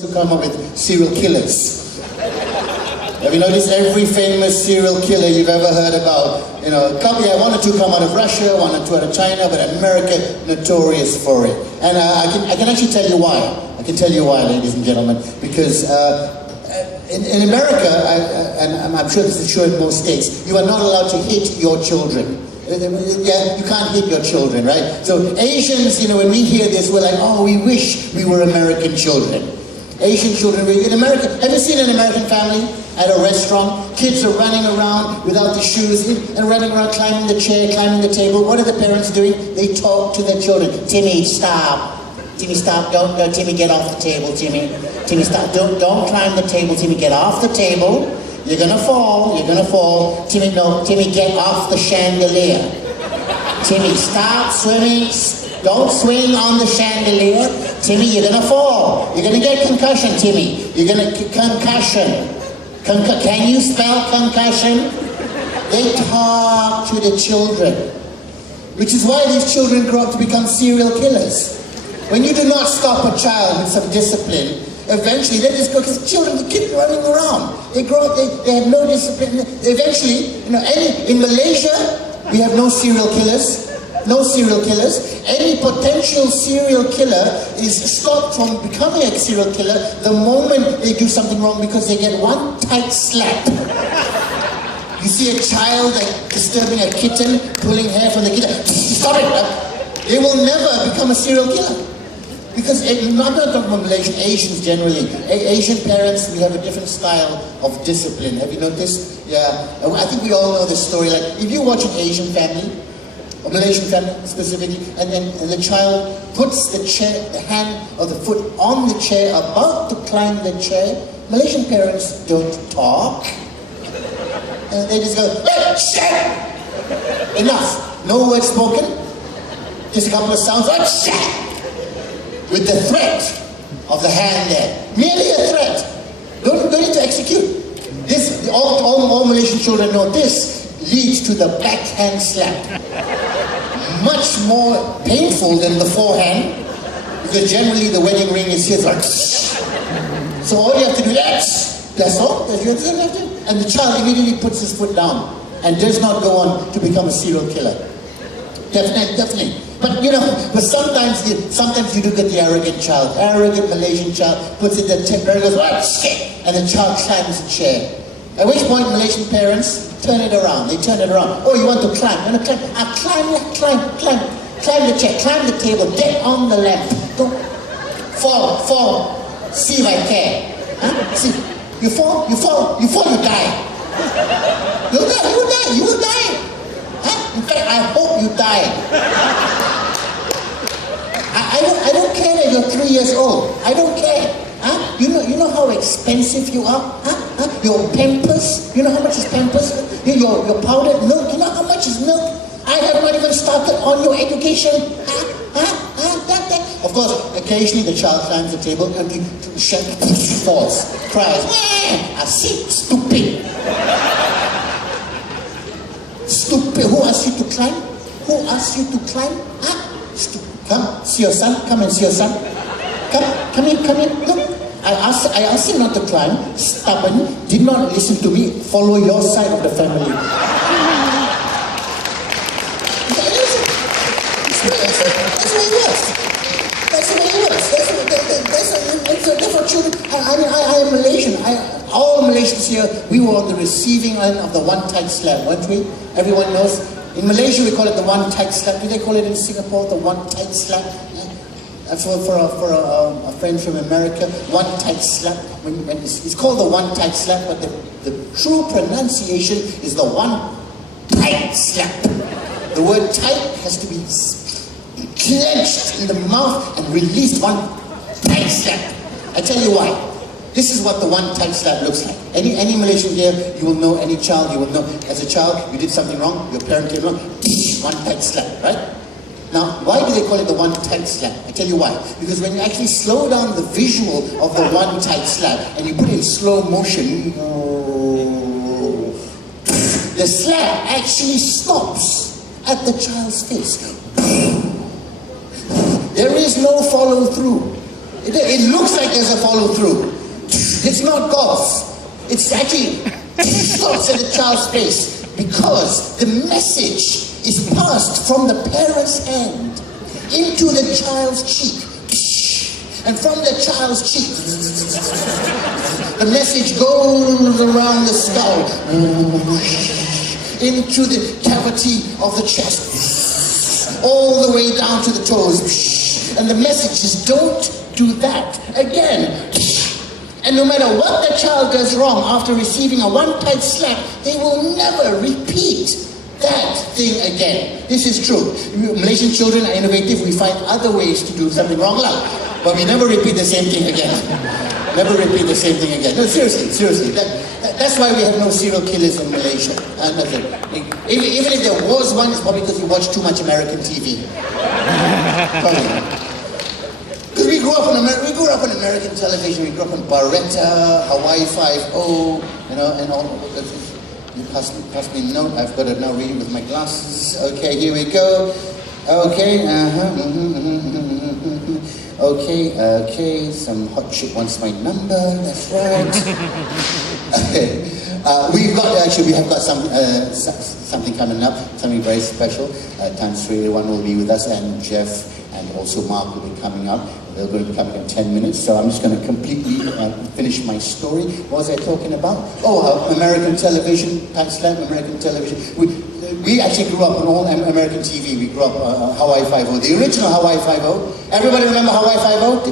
To come up with serial killers. Have you noticed every famous serial killer you've ever heard about? You know, one or two come out of Russia, one or two out of China, but America notorious for it. And I can actually tell you why. I can tell you why, ladies and gentlemen, because in America, and I'm sure this is true in most states, you are not allowed to hit your children. Yeah, you can't hit your children, right? So Asians, you know, when we hear this, we're like, oh, we wish we were American children. Asian children in America. Have you seen an American family at a restaurant? Kids are running around without the shoes and running around, climbing the chair, climbing the table. What are the parents doing? They talk to their children. Timmy, stop. Timmy, stop. Don't, Timmy, get off the table, Timmy. Timmy, stop. Don't climb the table, Timmy. Get off the table. You're gonna fall. You're gonna fall. Timmy, no. Timmy, get off the chandelier. Timmy, stop swimming. Don't swing on the chandelier. Timmy, you're gonna fall. You're gonna get concussion, Timmy. You're gonna concussion. Can you spell concussion? They talk to the children. Which is why these children grow up to become serial killers. When you do not stop a child with some discipline, eventually they just go, because children, the kids running around. They grow up, they have no discipline. Eventually, you know, in Malaysia, we have no serial killers. No serial killers. Any potential serial killer is stopped from becoming a serial killer the moment they do something wrong, because they get one tight slap. You see a child like disturbing a kitten, pulling hair from the kitten, stop it! They will never become a serial killer. Because I'm not talking about Malaysian, Asians generally. Asian parents, we have a different style of discipline. Have you noticed? Yeah. I think we all know this story. Like, if you watch an Asian family, a Malaysian family specifically, and the child puts the hand or the foot on the chair, about to climb the chair, Malaysian parents don't talk. They just go, hey, shit! Enough. No words spoken. Just a couple of sounds, like shit! With the threat of the hand there. Merely a threat. Don't need to execute. This, all Malaysian children know this leads to the backhand slap. Much more painful than the forehand, because generally the wedding ring is here. So all you have to do is, that's all. And the child immediately puts his foot down and does not go on to become a serial killer. Definitely. But you know, sometimes you do get the arrogant child, arrogant Malaysian child, puts it the chair, goes, oh shit, and the child climbs the chair. At which point Malaysian parents turn it around. They turn it around. Oh, you want to climb? You want to climb? Climb the chair, climb the table, get on the lamp. Don't fall. See if I care. Huh? See, you fall, you die. You will die. Huh? In fact, I hope you die. I don't care that you're 3 years old. I don't care. Huh? You know how expensive you are? Huh? Your Pampers, you know how much is Pampers? Your powdered milk, you know how much is milk? I have not even started on your education. That. Of course, occasionally the child climbs the table and falls, cries. I see, stupid. Stupid. Who asked you to climb? Who asked you to climb? Come, see your son. Come and see your son. Come in. Look. I asked him not to climb, stubborn, did not listen to me, follow your side of the family. That's the way it works. Therefore, children, I am Malaysian. All Malaysians here, we were on the receiving end of the one tight slap, weren't we? Everyone knows. In Malaysia, we call it the one tight slap. Do they call it in Singapore, the one tight slap? For a friend from America, one tight slap. It's called the one tight slap, but the true pronunciation is the one tight slap. The word tight has to be clenched in the mouth and released. One tight slap. I tell you why. This is what the one tight slap looks like. Any Malaysian here, you will know, any child, you will know. As a child, you did something wrong, your parent came along, one tight slap, right? Now, why do they call it the one tight slap? I tell you why. Because when you actually slow down the visual of the one tight slap and you put it in slow motion, the slap actually stops at the child's face. There is no follow through. It looks like there's a follow-through. It's not golf. It's actually stops at the child's face because the message is passed from the parent's hand into the child's cheek. And from the child's cheek, the message goes around the skull, into the cavity of the chest, all the way down to the toes. And the message is, don't do that again. And no matter what the child does wrong after receiving a one-tight slap, they will never repeat that thing again. This is true. Malaysian children are innovative. We find other ways to do something wrong, but we never repeat the same thing again. Never repeat the same thing again. No, seriously. That's why we have no serial killers in Malaysia. Even if there was one, it's probably because we watch too much American TV. Probably. Because we grew up on American television. We grew up on Barretta, Hawaii 5-0, and all. You pass me a note. I've got to now read it with my glasses. Okay, here we go. Okay, Okay, some hot chick wants my number. That's right. Okay, we have got something coming up. Something very special. Tan Sri One will be with us, and Jeff, and also Mark will be coming up. They're going to be coming in 10 minutes, so I'm just going to completely finish my story. What was I talking about? American television, Pat Slap, American television. We actually grew up on all American TV. We grew up Hawaii 5-0, the original Hawaii 5-0. Everybody remember Hawaii 5-0?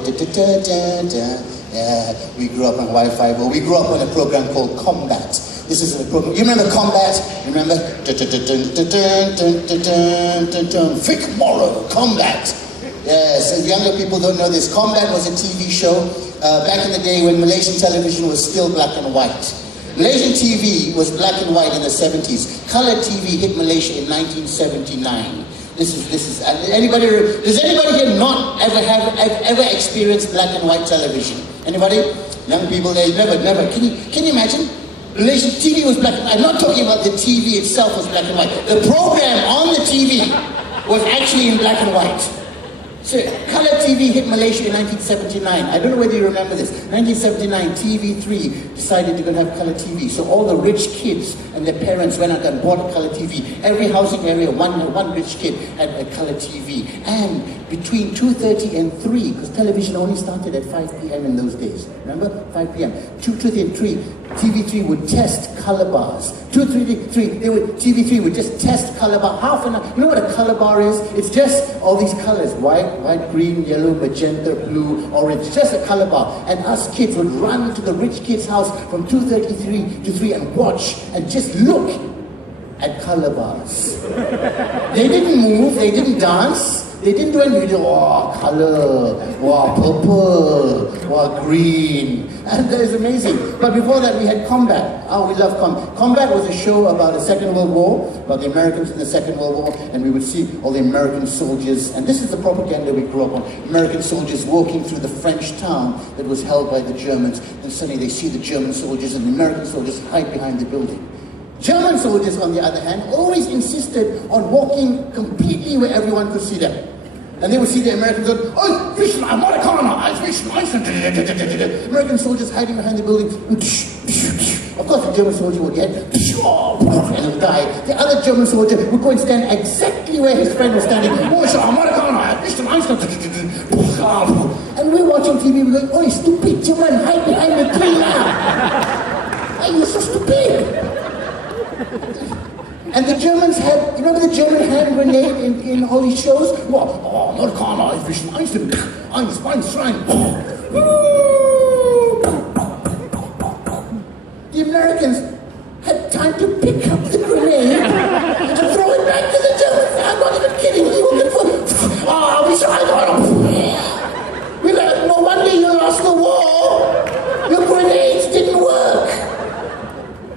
Yeah, we grew up on Hawaii 5-0. We grew up on a program called Combat. This is a program. You remember Combat? Remember? Vic Morrow, Combat. Yes, younger people don't know this. Combat was a TV show back in the day when Malaysian television was still black and white. Malaysian TV was black and white in the 70s. Color TV hit Malaysia in 1979. Does anybody here not ever experienced black and white television? Anybody? Young people, they never. Can you imagine? Malaysian TV was black and white. I'm not talking about the TV itself was black and white. The program on the TV was actually in black and white. So, color TV hit Malaysia in 1979. I don't know whether you remember this. 1979, TV3 decided they're going to have color TV. So all the rich kids and their parents went out and bought a color TV. Every housing area, one rich kid had a color TV. And between 2:30 and 3, because television only started at 5 p.m. in those days. Remember? 5 p.m. 2:30 and 3, TV3 would test color bars. TV3 would just test color bar, half an hour. You know what a color bar is? It's just all these colors, white, green, yellow, magenta, blue, orange, just a color bar. And us kids would run to the rich kid's house from 2:33 to 3 and watch and just look at color bars. They didn't move, they didn't dance, they didn't do anything. Wow, color, wow, purple, wow, green. And that is amazing. But before that, we had Combat. We love Combat. Combat was a show about the Second World War, about the Americans in the Second World War, and we would see all the American soldiers, and this is the propaganda we grew up on, American soldiers walking through the French town that was held by the Germans, and suddenly they see the German soldiers, and the American soldiers hide behind the building. German soldiers, on the other hand, always insisted on walking completely where everyone could see them. And they would see the Americans go, oh, Fishman, Americana, American soldiers hiding behind the building. Of course, the German soldier would get, and he would die. The other German soldier would go and stand exactly where his friend was standing. And we're watching TV, we're going, oh, stupid German, hide behind the tree now. You're so stupid. And the Germans had, you remember the German hand grenade in all these shows? Oh, Amerikaner, ich bin Einstein. The Americans had time to pick up the grenade and throw it back to the Germans. I'm not even kidding. We're like, no wonder you lost the war. Your grenades didn't work.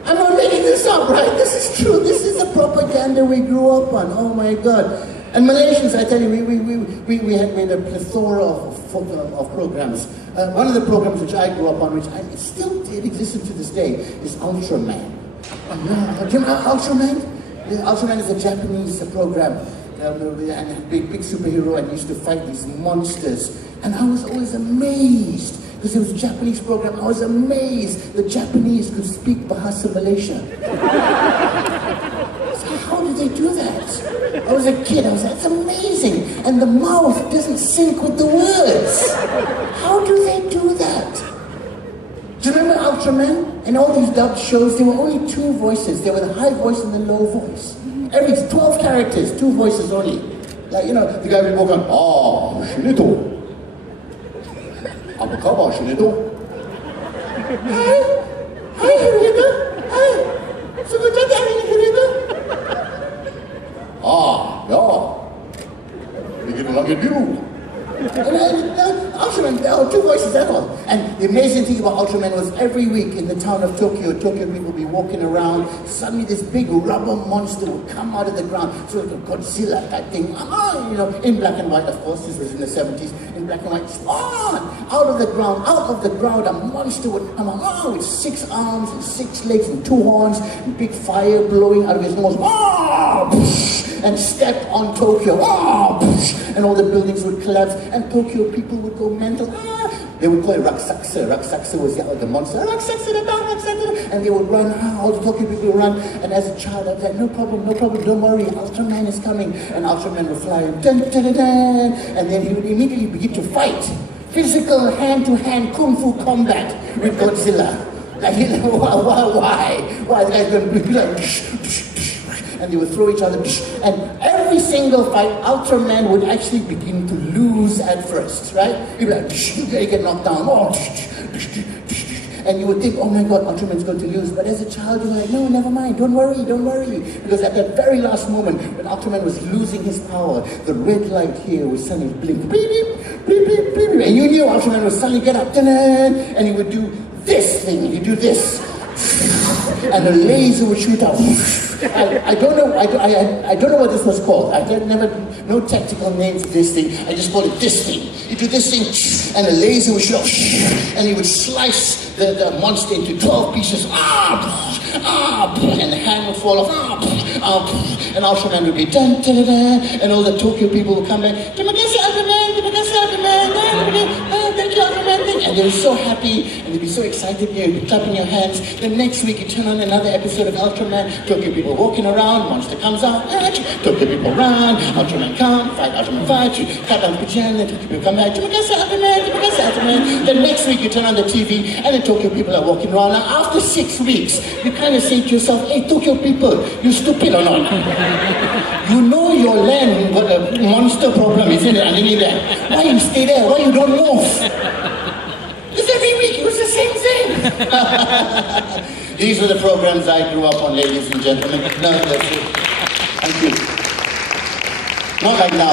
I'm not making this up, right? This is true. This is the propaganda we grew up on. Oh my God. And Malaysians, I tell you, we had made a plethora of programs. One of the programs which I grew up on, which it exists to this day, is Ultraman. Do you remember Ultraman? Ultraman is a Japanese program. And a big superhero, and used to fight these monsters And I was always amazed, because it was a Japanese program, I was amazed the Japanese could speak Bahasa Malaysia. So how did they do that? I was a kid, I was like, that's amazing. And the mouth doesn't sync with the words. How do they do that? Do you remember Ultraman? In all these dubbed shows, there were only two voices. There were the high voice and the low voice. Every 12 characters, two voices only. Like, you know, the guy would walk on, Shinito. Abakaba, Shinito. Hi, Shinito. Hi. Sugutata, Shinito. Yeah. Begin like you do. Ultraman, there are two voices at all. And the amazing thing about Ultraman was every week in the town of Tokyo people would be walking around, suddenly this big rubber monster would come out of the ground, sort of a Godzilla type thing, you know, in black and white, of course, this was in the 70s, in black and white, out of the ground, a monster would come out, with 6 arms and 6 legs and 2 horns, and big fire blowing out of his nose, and step on Tokyo, and all the buildings would collapse, and Tokyo people would go mental, They would call it Raksaksa. Raksaksa was the monster, Raksaksa, and they would run, all the Tokyo people would run, and as a child I was like, no problem, don't worry, Ultraman is coming, and Ultraman would fly, dun, dun, dun, dun, and then he would immediately begin to fight, physical hand-to-hand kung fu combat with Godzilla. Like, you know, why? The guy's going to be like, and they would throw each other, and every single fight, Ultraman would actually begin to lose at first, right? He'd be like, they get knocked down, and you would think, oh my God, Ultraman's going to lose. But as a child, you're like, no, never mind, don't worry. Because at that very last moment, when Ultraman was losing his power, the red light here would suddenly blink, beep, beep, beep, beep, beep, and you knew Ultraman would suddenly get up, and he would do this thing, he'd do this, and a laser would shoot out. I don't know what this was called. I never no technical name for this thing. I just called it this thing. You do this thing, and a laser would shoot out, and he would slice the monster into 12 pieces. And the hand would fall off. And Ultraman would be dun, dun, dun, dun, and all the Tokyo people would come back. Thank you, Ultraman. And they were so happy, and they'd be so excited. You'd be clapping your hands. The next week, you turn on another episode of Ultraman. Tokyo people walking around, monster comes out. Tokyo people run, Ultraman come, Ultraman fight. You cut down the pigeon, and Tokyo people come back. Ultraman. Then next week, you turn on the TV, and the Tokyo people are walking around. Now, after 6 weeks, you kind of say to yourself, hey, Tokyo people, you stupid or not? You know your land, what a monster problem is in it underneath there. Why you stay there? Why you don't move? Because every week it was the same thing. These were the programs I grew up on, ladies and gentlemen. No, that's it. Thank you. Not like now.